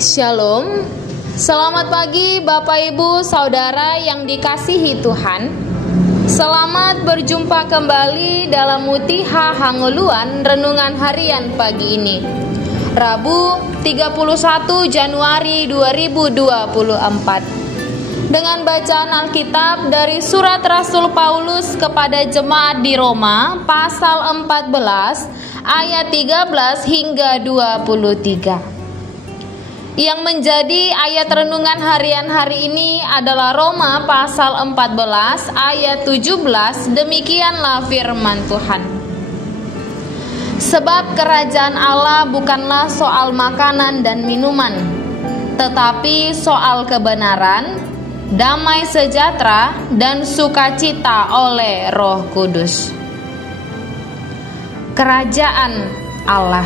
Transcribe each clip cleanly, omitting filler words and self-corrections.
Shalom. Selamat pagi Bapak Ibu Saudara yang dikasihi Tuhan. Selamat berjumpa kembali dalam Mutiha Hanguluan Renungan Harian pagi ini, Rabu 31 Januari 2024, dengan bacaan Alkitab dari surat Rasul Paulus kepada jemaat di Roma pasal 14 ayat 13 hingga 23. Yang menjadi ayat renungan harian hari ini adalah Roma pasal 14 ayat 17. Demikianlah firman Tuhan. Sebab kerajaan Allah bukanlah soal makanan dan minuman, tetapi soal kebenaran, damai sejahtera, dan sukacita oleh Roh Kudus. Kerajaan Allah.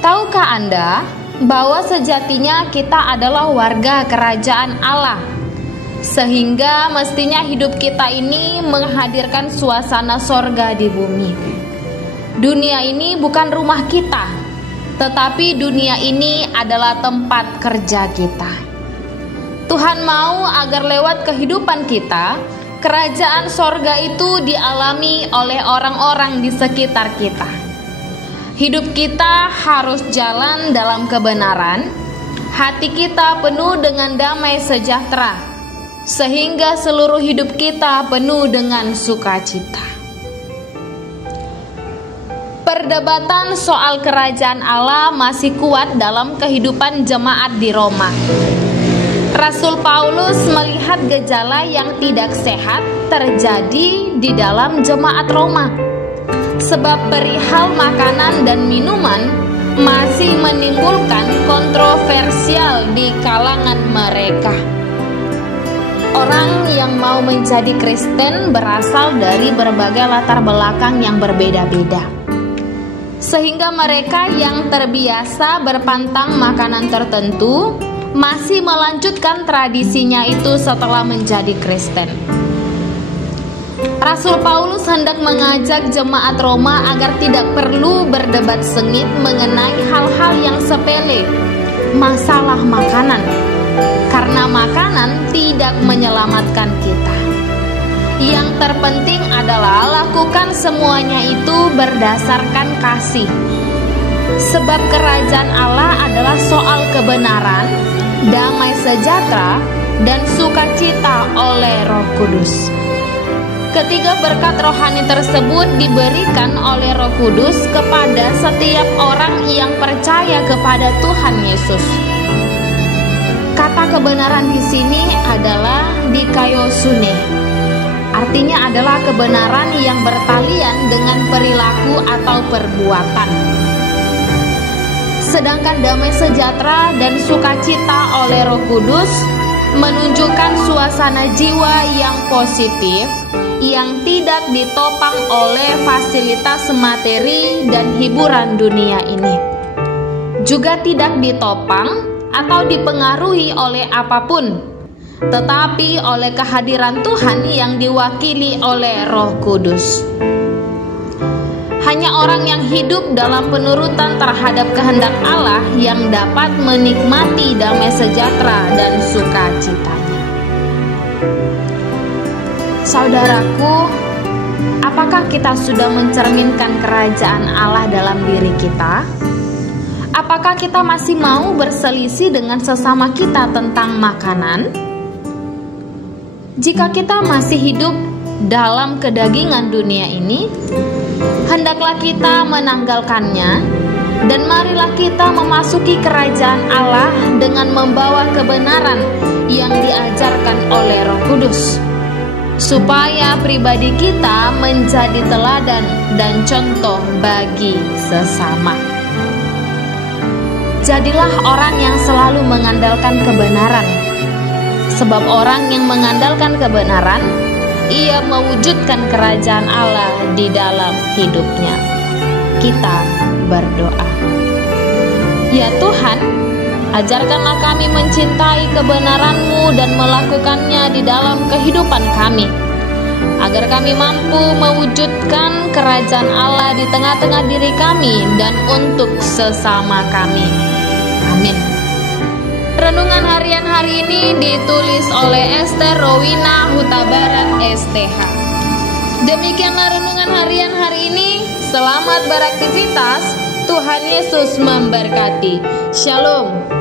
Tahukah Anda bahwa sejatinya kita adalah warga kerajaan Allah, sehingga mestinya hidup kita ini menghadirkan suasana sorga di bumi. Dunia ini bukan rumah kita, tetapi dunia ini adalah tempat kerja kita. Tuhan mau agar lewat kehidupan kita, kerajaan sorga itu dialami oleh orang-orang di sekitar kita. Hidup kita harus jalan dalam kebenaran, hati kita penuh dengan damai sejahtera, sehingga seluruh hidup kita penuh dengan sukacita. Perdebatan soal kerajaan Allah masih kuat dalam kehidupan jemaat di Roma. Rasul Paulus melihat gejala yang tidak sehat terjadi di dalam jemaat Roma. Sebab perihal makanan dan minuman masih menimbulkan kontroversial di kalangan mereka. Orang yang mau menjadi Kristen berasal dari berbagai latar belakang yang berbeda-beda, sehingga mereka yang terbiasa berpantang makanan tertentu masih melanjutkan tradisinya itu setelah menjadi Kristen. Rasul Paulus hendak mengajak jemaat Roma agar tidak perlu berdebat sengit mengenai hal-hal yang sepele, masalah makanan, karena makanan tidak menyelamatkan kita. Yang terpenting adalah lakukan semuanya itu berdasarkan kasih, sebab kerajaan Allah adalah soal kebenaran, damai sejahtera, dan sukacita oleh Roh Kudus. Ketiga berkat rohani tersebut diberikan oleh Roh Kudus kepada setiap orang yang percaya kepada Tuhan Yesus. Kata kebenaran di sini adalah dikaiosune. Artinya adalah kebenaran yang bertalian dengan perilaku atau perbuatan. Sedangkan damai sejahtera dan sukacita oleh Roh Kudus menunjukkan suasana jiwa yang positif, yang tidak ditopang oleh fasilitas materi dan hiburan dunia ini, juga tidak ditopang atau dipengaruhi oleh apapun, tetapi oleh kehadiran Tuhan yang diwakili oleh Roh Kudus. Hanya orang yang hidup dalam penurutan terhadap kehendak Allah yang dapat menikmati damai sejahtera dan sukacitanya. Saudaraku, apakah kita sudah mencerminkan kerajaan Allah dalam diri kita? Apakah kita masih mau berselisih dengan sesama kita tentang makanan? Jika kita masih hidup dalam kedagingan dunia ini, hendaklah kita menanggalkannya, dan marilah kita memasuki kerajaan Allah dengan membawa kebenaran yang diajarkan oleh Roh Kudus, supaya pribadi kita menjadi teladan dan contoh bagi sesama. Jadilah orang yang selalu mengandalkan kebenaran, sebab orang yang mengandalkan kebenaran, ia mewujudkan kerajaan Allah di dalam hidupnya. Kita berdoa. Ya Tuhan, ajarkanlah kami mencintai kebenaran-Mu dan melakukannya di dalam kehidupan kami, agar kami mampu mewujudkan kerajaan Allah di tengah-tengah diri kami dan untuk sesama kami. Amin. Renungan harian hari ini ditulis oleh Esther Rowina Hutabarat STH. Demikianlah renungan harian hari ini. Selamat beraktivitas. Tuhan Yesus memberkati. Shalom.